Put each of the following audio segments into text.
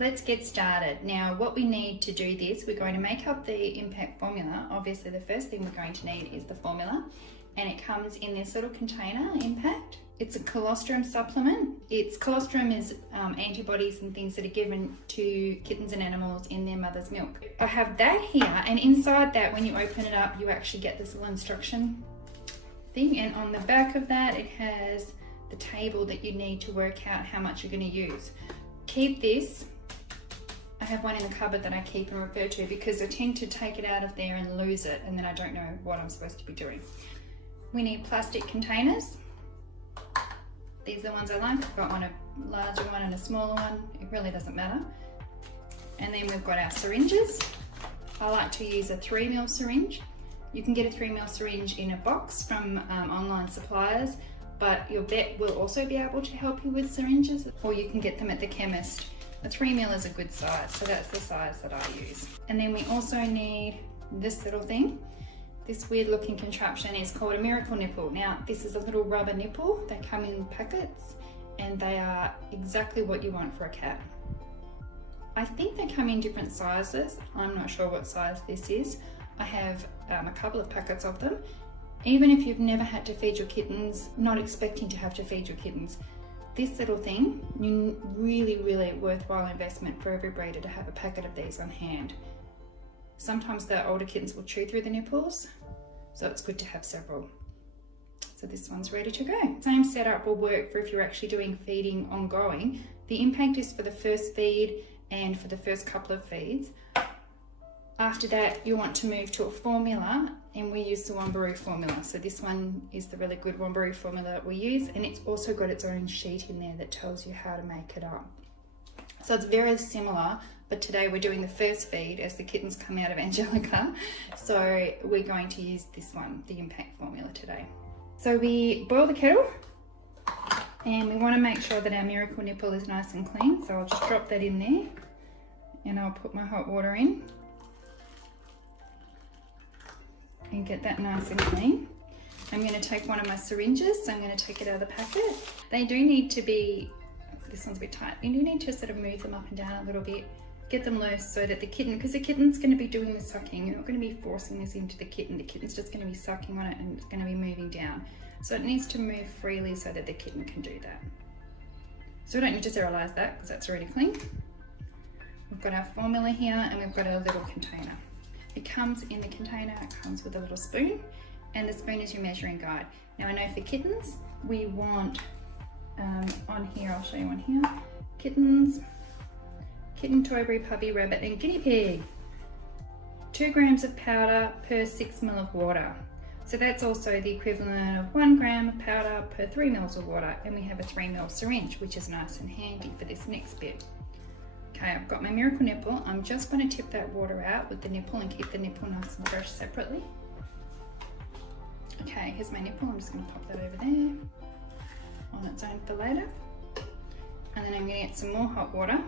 Let's get started. Now what we need to do this, we're going to make up the impact formula. Obviously the first thing we're going to need is the formula, and it comes in this little container, impact. It's a colostrum supplement. Colostrum is antibodies and things that are given to kittens and animals in their mother's milk. I have that here, and inside that, when you open it up, you actually get this little instruction thing, and on the back of that it has the table that you need to work out how much you're going to use. Keep this. I have one in the cupboard that I keep and refer to because I tend to take it out of there and lose it, and then I don't know what I'm supposed to be doing. We need plastic containers. These are the ones I like. I've got a larger one and a smaller one. It really doesn't matter. And then we've got our syringes. I like to use a 3mm syringe. You can get a 3mm syringe in a box from online suppliers, but your vet will also be able to help you with syringes, or you can get them at the chemist. A 3mm is a good size, so that's the size that I use. And then we also need this little thing. This weird looking contraption is called a Miracle Nipple. Now, this is a little rubber nipple. They come in packets and they are exactly what you want for a cat. I think they come in different sizes. I'm not sure what size this is. I have a couple of packets of them. Even if you've never had to feed your kittens, not expecting to have to feed your kittens, this little thing, really worthwhile investment for every breeder to have a packet of these on hand. Sometimes the older kittens will chew through the nipples, so it's good to have several. So this one's ready to go. Same setup will work for if you're actually doing feeding ongoing. The impact is for the first feed and for the first couple of feeds. After that, you want to move to a formula, and we use the Wombaroo formula. So this one is the really good Wombaroo formula that we use, and it's also got its own sheet in there that tells you how to make it up. So it's very similar, but today we're doing the first feed as the kittens come out of Angelica. So we're going to use this one, the impact formula today. So we boil the kettle, and we want to make sure that our Miracle Nipple is nice and clean. So I'll just drop that in there, and I'll put my hot water in and get that nice and clean. I'm going to take one of my syringes, so I'm going to take it out of the packet. They do need to be, this one's a bit tight, you do need to sort of move them up and down a little bit, get them loose so that the kitten, because the kitten's going to be doing the sucking, you're not going to be forcing this into the kitten's just going to be sucking on it and it's going to be moving down. So it needs to move freely so that the kitten can do that. So we don't need to sterilize that because that's already clean. We've got our formula here, and we've got our little container. It comes in the container, it comes with a little spoon, and the spoon is your measuring guide. Now I know for kittens, we want, on here, I'll show you on here, kittens, kitten, toyberry, puppy, rabbit, and guinea pig. 2 grams of powder per 6 ml of water. So that's also the equivalent of 1 gram of powder per 3 ml of water, and we have a 3mm syringe, which is nice and handy for this next bit. Okay, I've got my Miracle Nipple. I'm just going to tip that water out with the nipple and keep the nipple nice and fresh separately. Okay, here's my nipple. I'm just going to pop that over there on its own for later. And then I'm going to get some more hot water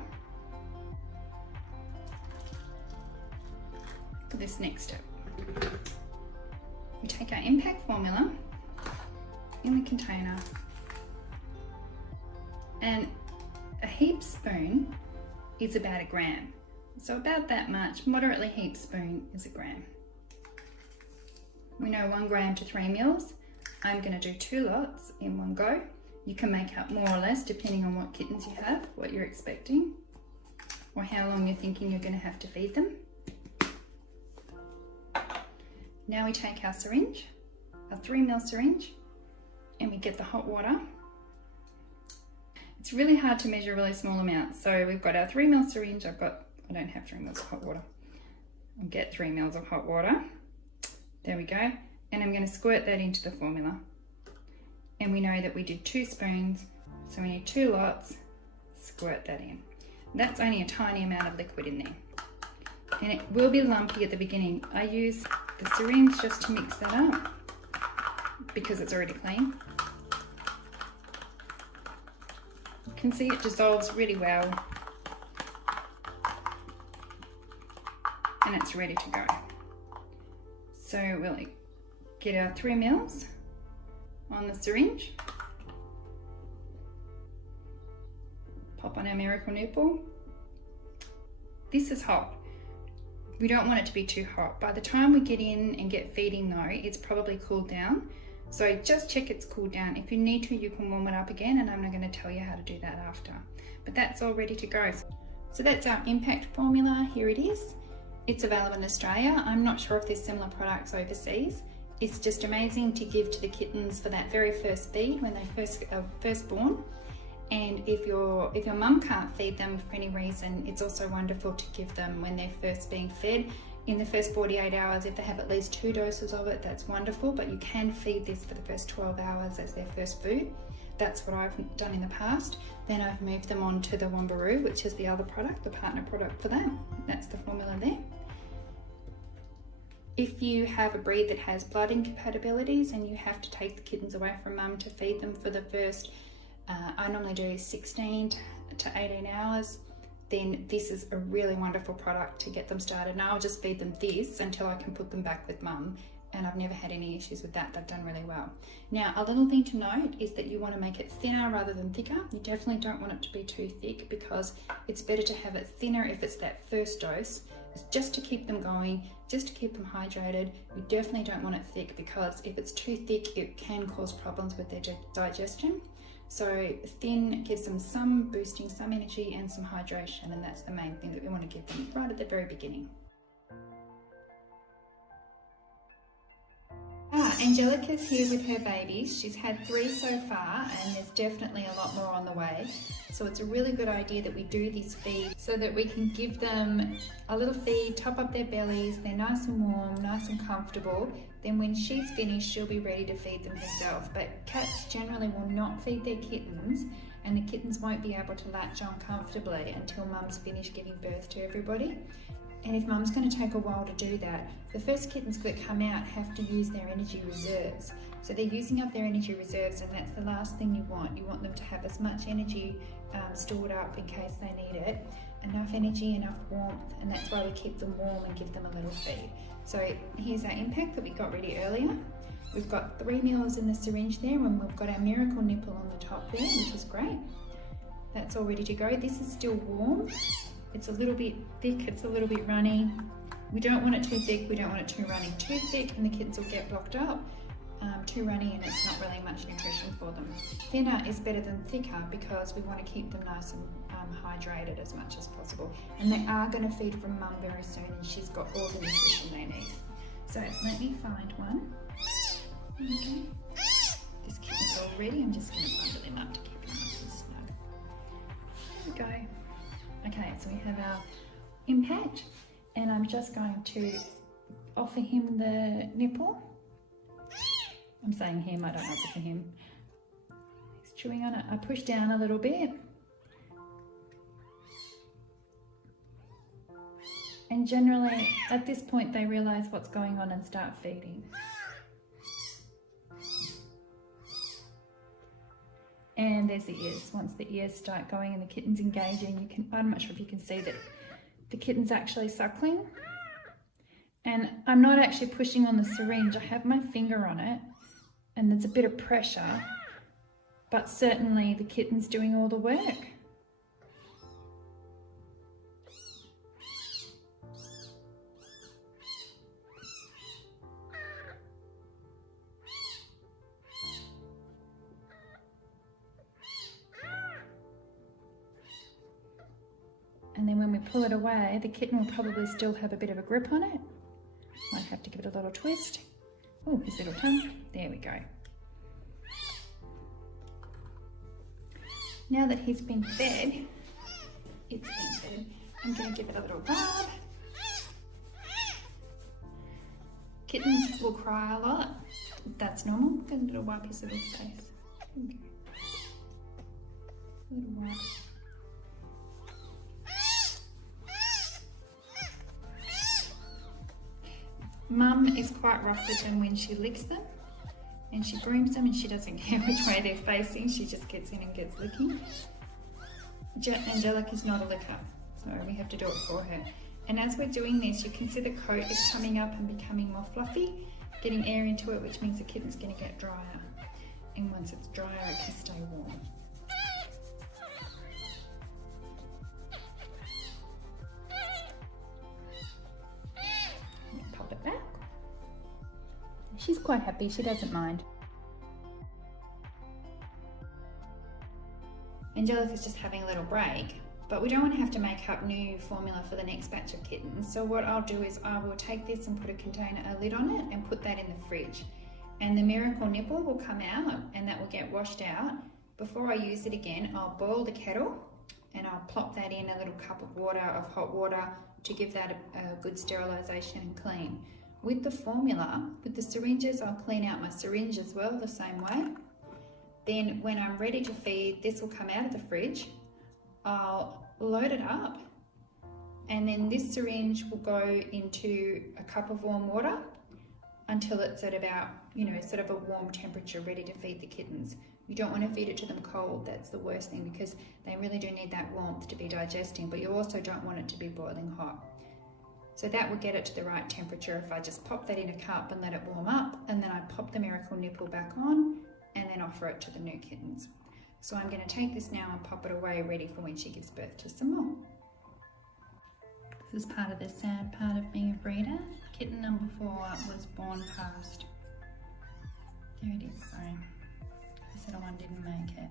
for this next step. We take our impact formula in the container, and a heap spoon is about 1 gram. So about that much, moderately heaped spoon is 1 gram. We know 1 gram to 3 mils. I'm going to do 2 lots in one go. You can make up more or less depending on what kittens you have, what you're expecting, or how long you're thinking you're going to have to feed them. Now we take our syringe, our 3mm syringe, and we get the hot water. It's really hard to measure really small amounts. So we've got our 3mm syringe. I don't have 3 mils of hot water. I'll get 3 mils of hot water. There we go. And I'm going to squirt that into the formula. And we know that we did 2 spoons, so we need 2 lots. Squirt that in. That's only a tiny amount of liquid in there. And it will be lumpy at the beginning. I use the syringe just to mix that up because it's already clean. You can see it dissolves really well, and it's ready to go. So we'll get our 3 mils on the syringe, pop on our Miracle Nipple, This is hot. We don't want it to be too hot. By the time we get in and get feeding though, it's probably cooled down. So just check it's cooled down. If you need to, you can warm it up again, and I'm not going to tell you how to do that after. But that's all ready to go. So that's our impact formula. Here it is. It's available in Australia. I'm not sure if there's similar products overseas. It's just amazing to give to the kittens for that very first feed when they first born. And if your mum can't feed them for any reason, it's also wonderful to give them when they're first being fed. In the first 48 hours, if they have at least 2 doses of it, that's wonderful, but you can feed this for the first 12 hours as their first food. That's what I've done in the past. Then I've moved them on to the Wombaroo, which is the other product, the partner product for that. That's the formula there. If you have a breed that has blood incompatibilities and you have to take the kittens away from mum to feed them for the first, I normally do 16 to 18 hours, then this is a really wonderful product to get them started. Now I'll just feed them this until I can put them back with mum, and I've never had any issues with that. They've done really well. Now, a little thing to note is that you want to make it thinner rather than thicker. You definitely don't want it to be too thick, because it's better to have it thinner if it's that first dose. It's just to keep them going, just to keep them hydrated. You definitely don't want it thick, because if it's too thick, it can cause problems with their digestion. So thin gives them some boosting, some energy and some hydration, and that's the main thing that we want to give them right at the very beginning. Angelica's here with her babies. She's had 3 so far, and there's definitely a lot more on the way. So it's a really good idea that we do this feed so that we can give them a little feed, top up their bellies, they're nice and warm, nice and comfortable. Then when she's finished, she'll be ready to feed them herself. But cats generally will not feed their kittens, and the kittens won't be able to latch on comfortably until mum's finished giving birth to everybody. And if mum's going to take a while to do that, the first kittens that come out have to use their energy reserves. So they're using up their energy reserves, and that's the last thing you want. You want them to have as much energy stored up in case they need it, enough energy, enough warmth, and that's why we keep them warm and give them a little feed. So here's our impact that we got ready earlier. We've got 3 mils in the syringe there, and we've got our Miracle Nipple on the top there, which is great. That's all ready to go. This is still warm. It's a little bit thick, it's a little bit runny. We don't want it too thick, we don't want it too runny. Too thick and the kittens will get blocked up. Too runny and it's not really much nutrition for them. Thinner is better than thicker, because we want to keep them nice and hydrated as much as possible. And they are going to feed from mum very soon, and she's got all the nutrition they need. So let me find one. Okay. This kitten's all ready. I'm just going to bundle him up to keep him nice and snug. There we go. Okay, so we have our impact, and I'm just going to offer him the nipple. I'm saying him, I don't know if it's a him. He's chewing on it. I push down a little bit. And generally, at this point, they realise what's going on and start feeding. And there's the ears. Once the ears start going and the kitten's engaging, I'm not sure if you can see that the kitten's actually suckling. And I'm not actually pushing on the syringe. I have my finger on it, and there's a bit of pressure, but certainly the kitten's doing all the work. And then when we pull it away, the kitten will probably still have a bit of a grip on it. Might have to give it a little twist. Oh, his little tongue. There we go. Now that he's been fed, I'm going to give it a little rub. Kittens will cry a lot. That's normal. Get a little wipe his little face. Okay. A little wipe. Mum is quite rough with them when she licks them, and she grooms them, and she doesn't care which way they're facing. She just gets in and gets licking. Angelica's not a licker, so we have to do it for her. And as we're doing this, you can see the coat is coming up and becoming more fluffy, getting air into it, which means the kitten's going to get drier. And once it's drier, it can stay warm. quite happy, she doesn't mind. Angelica's just having a little break, but we don't want to have to make up new formula for the next batch of kittens. So what I'll do is I will take this and put a lid on it and put that in the fridge. And the Miracle Nipple will come out and that will get washed out. Before I use it again, I'll boil the kettle and I'll plop that in a little cup of water, of hot water, to give that a good sterilisation and clean. With the formula, with the syringes, I'll clean out my syringe as well the same way. Then when I'm ready to feed, this will come out of the fridge. I'll load it up and then this syringe will go into a cup of warm water until it's at about, sort of a warm temperature, ready to feed the kittens. You don't want to feed it to them cold, that's the worst thing, because they really do need that warmth to be digesting, but you also don't want it to be boiling hot. So that will get it to the right temperature if I just pop that in a cup and let it warm up, and then I pop the Miracle Nipple back on and then offer it to the new kittens. So I'm going to take this now and pop it away, ready for when she gives birth to some more. This is part of the sad part of being a breeder. Kitten number 4 was born past. There it is, sorry. This little one didn't make it.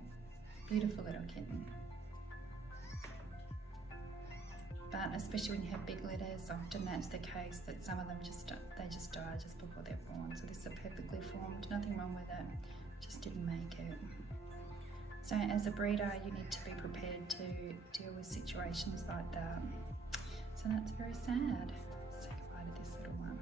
Beautiful little kitten. But especially when you have big litters, often that's the case, that some of them just die just before they're born. So this is perfectly formed, nothing wrong with it, just didn't make it. So as a breeder, you need to be prepared to deal with situations like that. So that's very sad. Say goodbye to this little one.